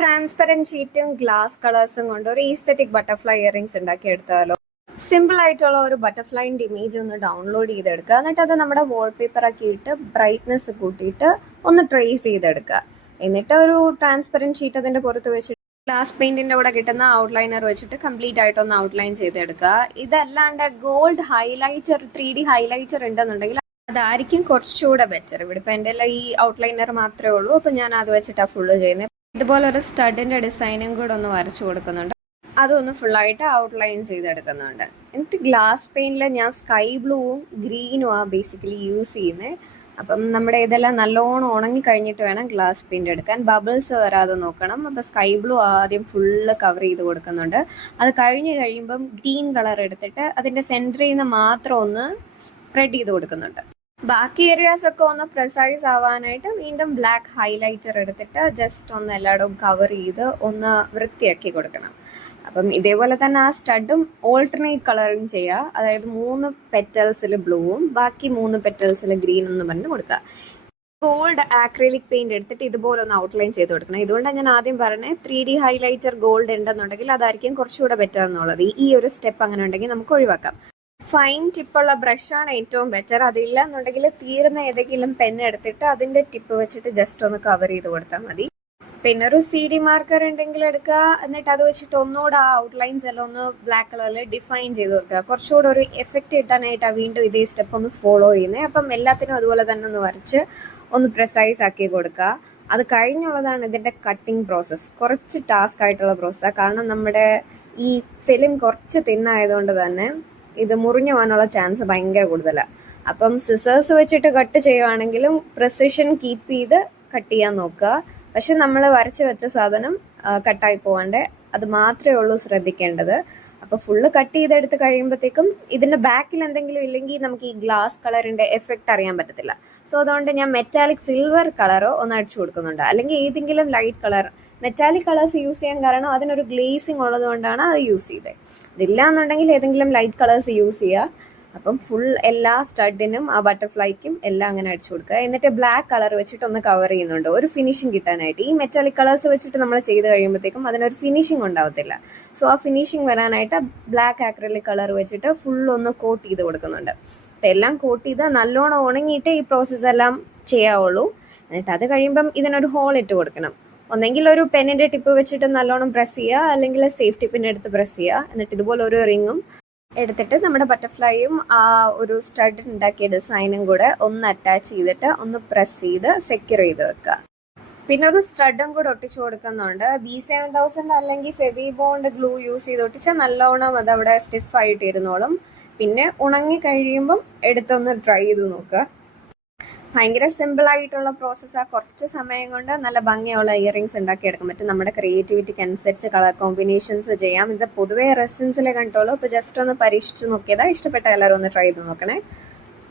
Transparent ഷീറ്റും glass കളേഴ്സും കൊണ്ട് ഒരു ഈസ്തറ്റിക് ബട്ടർഫ്ലൈ ഇയറിങ്സ് ഉണ്ടാക്കി എടുത്താലോ. സിമ്പിൾ ആയിട്ടുള്ള ഒരു ബട്ടർഫ്ലൈന്റെ ഇമേജ് ഒന്ന് ഡൗൺലോഡ് ചെയ്തെടുക്കുക. എന്നിട്ട് അത് നമ്മുടെ വാൾപേപ്പർ ആക്കിയിട്ട് ബ്രൈറ്റ്നെസ് കൂട്ടിയിട്ട് ഒന്ന് ട്രേസ് ചെയ്തെടുക്കുക. എന്നിട്ട് ഒരു ട്രാൻസ്പെറന്റ് ഷീറ്റ് അതിന്റെ പുറത്ത് വെച്ചിട്ട് ഗ്ലാസ് പെയിന്റിന്റെ കൂടെ കിട്ടുന്ന ഔട്ട്ലൈനർ വെച്ചിട്ട് കംപ്ലീറ്റ് ആയിട്ട് ഒന്ന് ഔട്ട്ലൈൻ ചെയ്തെടുക്കുക. ഇതല്ലാണ്ട് gold highlighter three D highlighter ഉണ്ടെന്നുണ്ടെങ്കിൽ അതായിരിക്കും കുറച്ചുകൂടെ ബെറ്റർ ഇവിടെ ഇപ്പം എന്റെ ഈ ഔട്ട്ലൈനർ മാത്രമേ ഉള്ളൂ. അപ്പം ഞാൻ അത് വെച്ചിട്ടാണ് ഫുള്ള് ചെയ്യുന്നത്. ഇതുപോലെ ഒരു സ്റ്റഡിന്റെ ഡിസൈനും കൂടെ ഒന്ന് വരച്ചു കൊടുക്കുന്നുണ്ട്. അതൊന്ന് ഫുള്ളായിട്ട് ഔട്ട്ലൈൻ ചെയ്തെടുക്കുന്നുണ്ട്. എന്നിട്ട് ഗ്ലാസ് പെയിന്റിൽ ഞാൻ സ്കൈ ബ്ലൂവും ഗ്രീനും ആ ബേസിക്കലി യൂസ് ചെയ്യുന്നത് അപ്പം നമ്മുടെ ഇതെല്ലാം നല്ലോണം ഉണങ്ങി കഴിഞ്ഞിട്ട് വേണം ഗ്ലാസ് പെയിന്റ് എടുക്കാൻ. ബബിൾസ് വരാതെ നോക്കണം. അപ്പം സ്കൈ ബ്ലൂ ആദ്യം ഫുള്ള് കവർ ചെയ്ത് കൊടുക്കുന്നുണ്ട്. അത് കഴിഞ്ഞ് കഴിയുമ്പം ഗ്രീൻ കളർ എടുത്തിട്ട് അതിന്റെ സെന്ററിൽ നിന്ന് മാത്രം ഒന്ന് സ്പ്രെഡ് ചെയ്ത് കൊടുക്കുന്നുണ്ട്. ബാക്കി ഏരിയാസ് ഒക്കെ ഒന്ന് പ്രിസൈസ് ആവാനായിട്ട് വീണ്ടും ബ്ലാക്ക് ഹൈലൈറ്റർ എടുത്തിട്ട് ജസ്റ്റ് ഒന്ന് എല്ലായിടവും കവർ ചെയ്ത് ഒന്ന് വൃത്തിയാക്കി കൊടുക്കണം. അപ്പം ഇതേപോലെ തന്നെ ആ സ്റ്റഡും ഓൾട്ടർനേറ്റ് കളറും ചെയ്യുക. അതായത് മൂന്ന് പെറ്റൽസിൽ ബ്ലൂവും ബാക്കി മൂന്ന് പെറ്റൽസിൽ ഗ്രീനും എന്ന് പറഞ്ഞ് കൊടുക്കുക. ഗോൾഡ് ആക്രിലിക് പെയിന്റ് എടുത്തിട്ട് ഇതുപോലെ ഒന്ന് ഔട്ട്ലൈൻ ചെയ്ത് കൊടുക്കണം. ഇതുകൊണ്ടാണ് ഞാൻ ആദ്യം പറഞ്ഞത് ത്രീ ഡി ഹൈലൈറ്റർ ഗോൾഡ് ഉണ്ടെന്നുണ്ടെങ്കിൽ അതായിരിക്കും കുറച്ചുകൂടെ ബെറ്റർ എന്നുള്ളത്. ഈ ഒരു സ്റ്റെപ്പ് അങ്ങനെ ഉണ്ടെങ്കിൽ നമുക്ക് ഒഴിവാക്കാം. ഫൈൻ ടിപ്പുള്ള ബ്രഷാണ് ഏറ്റവും ബെറ്റർ അതില്ല എന്നുണ്ടെങ്കിൽ തീർന്ന ഏതെങ്കിലും പെൻ എടുത്തിട്ട് അതിന്റെ ടിപ്പ് വെച്ചിട്ട് ജസ്റ്റ് ഒന്ന് കവർ ചെയ്ത് കൊടുത്താൽ മതി. പിന്നെ ഒരു സി ഡി മാർക്കർ ഉണ്ടെങ്കിൽ എടുക്കുക. എന്നിട്ട് അത് വെച്ചിട്ട് ഒന്നുകൂടെ ആ ഔട്ട്ലൈൻസ് എല്ലാം ഒന്ന് ബ്ലാക്ക് കളറിൽ ഡിഫൈൻ ചെയ്ത് കൊടുക്കുക. കുറച്ചുകൂടെ ഒരു എഫക്റ്റ് കിട്ടാനായിട്ടാണ് വീണ്ടും ഇതേ സ്റ്റെപ്പ് ഒന്ന് ഫോളോ ചെയ്യുന്നത് അപ്പം എല്ലാത്തിനും അതുപോലെ തന്നെ ഒന്ന് വരച്ച് ഒന്ന് പ്രിസൈസ് ആക്കി കൊടുക്കുക. അത് കഴിഞ്ഞുള്ളതാണ് ഇതിന്റെ കട്ടിംഗ് പ്രോസസ്സ് കുറച്ച് ടാസ്ക് ആയിട്ടുള്ള പ്രോസസ്സാണ് കാരണം നമ്മുടെ ഈ ഫിലിം കുറച്ച് തിന്നായതുകൊണ്ട് തന്നെ ഇത് മുറിഞ്ഞു പോകാനുള്ള ചാൻസ് ഭയങ്കര കൂടുതലാണ് അപ്പം സിസേഴ്സ് വെച്ചിട്ട് കട്ട് ചെയ്യുവാണെങ്കിലും പ്രസിഷൻ കീപ്പ് ചെയ്ത് കട്ട് ചെയ്യാൻ നോക്കുക. പക്ഷെ നമ്മൾ വരച്ച് വെച്ച സാധനം കട്ടായി പോവാണ്ട് അത് മാത്രമേ ഉള്ളൂ ശ്രദ്ധിക്കേണ്ടത്. അപ്പോൾ ഫുള്ള് കട്ട് ചെയ്തെടുത്ത് കഴിയുമ്പോഴത്തേക്കും ഇതിന്റെ ബാക്കിൽ എന്തെങ്കിലും ഇല്ലെങ്കിൽ നമുക്ക് ഈ ഗ്ലാസ് കളറിന്റെ എഫക്റ്റ് അറിയാൻ പറ്റത്തില്ല. സോ അതുകൊണ്ട് ഞാൻ മെറ്റാലിക് സിൽവർ കളറോ ഒന്ന് അടിച്ചു കൊടുക്കുന്നുണ്ട്. അല്ലെങ്കിൽ ഏതെങ്കിലും light colour metallic colours use ചെയ്യാൻ കാരണം അതിനൊരു ഗ്ലേസിങ് ഉള്ളത് കൊണ്ടാണ് അത് യൂസ് ചെയ്തത്. ഇതില്ല എന്നുണ്ടെങ്കിൽ ഏതെങ്കിലും ലൈറ്റ് കളേഴ്സ് യൂസ് ചെയ്യുക. അപ്പം ഫുൾ എല്ലാ സ്റ്റഡിനും ആ ബട്ടർഫ്ലൈക്കും എല്ലാം അങ്ങനെ അടിച്ചു കൊടുക്കുക. എന്നിട്ട് ബ്ലാക്ക് കളർ വെച്ചിട്ട് ഒന്ന് കവർ ചെയ്യുന്നുണ്ട്. ഒരു ഫിനിഷിംഗ് കിട്ടാനായിട്ട്. ഈ മെറ്റാലിക് കളേഴ്സ് വെച്ചിട്ട് നമ്മൾ ചെയ്ത് കഴിയുമ്പോഴത്തേക്കും അതിനൊരു ഫിനിഷിംഗ് ഉണ്ടാവത്തില്ല. സോ ആ ഫിനിഷിംഗ് വരാനായിട്ട് ബ്ലാക്ക് ആക്രലിക് കളർ വെച്ചിട്ട് ഫുൾ ഒന്ന് കോട്ട് ചെയ്ത് കൊടുക്കുന്നുണ്ട്. അപ്പം എല്ലാം കോട്ട് ചെയ്ത് നല്ലോണം ഉണങ്ങിയിട്ട് ഈ പ്രോസസ്സ് എല്ലാം ചെയ്യാവുള്ളൂ. എന്നിട്ട് അത് കഴിയുമ്പം ഇതിനൊരു ഹോൾ ഇട്ട് കൊടുക്കണം. ഒന്നെങ്കിൽ ഒരു പെന്നിന്റെ ടിപ്പ് വെച്ചിട്ട് നല്ലോണം പ്രസ് ചെയ്യുക. അല്ലെങ്കിൽ സേഫ്റ്റി പിൻ എടുത്ത് പ്രസ് ചെയ്യുക. എന്നിട്ട് ഇതുപോലെ ഒരു റിങ്ങും എടുത്തിട്ട് നമ്മുടെ ബട്ടർഫ്ലൈയും ആ ഒരു സ്റ്റഡ് ഉണ്ടാക്കിയ ഡിസൈനും കൂടെ ഒന്ന് അറ്റാച്ച് ചെയ്തിട്ട് ഒന്ന് പ്രസ് ചെയ്ത് സെക്യൂർ ചെയ്ത് വെക്കുക. പിന്നെ ഒരു സ്റ്റഡും കൂടെ ഒട്ടിച്ചു കൊടുക്കുന്നുണ്ട്. ബി സെവൻ തൗസൻഡ് അല്ലെങ്കിൽ ഫെവി ബോണ്ട് ഗ്ലൂ യൂസ് ചെയ്ത് ഒട്ടിച്ചാൽ നല്ലോണം അത് അവിടെ സ്റ്റിഫ് ആയിട്ട് ഇരുന്നോളും പിന്നെ ഉണങ്ങി കഴിയുമ്പം എടുത്തൊന്ന് ട്രൈ ചെയ്ത് നോക്കുക. ഭയങ്കര സിമ്പിൾ ആയിട്ടുള്ള പ്രോസസ്സാണ് കുറച്ച് സമയം കൊണ്ട് നല്ല ഭംഗിയുള്ള ഇയറിങ്സ് ഉണ്ടാക്കിയെടുക്കാൻ പറ്റും. നമ്മുടെ ക്രിയേറ്റിവിറ്റിക്ക് അനുസരിച്ച് കളർ കോമ്പിനേഷൻസ് ചെയ്യാം. ഇത് പൊതുവേ റെസിൻസിലെ കണ്ടോളൂ ഇപ്പോൾ ജസ്റ്റ് ഒന്ന് പരീക്ഷിച്ച് നോക്കിയതാ. ഇഷ്ടപ്പെട്ട എല്ലാവരും ഒന്ന് ട്രൈ ചെയ്ത് നോക്കണേ.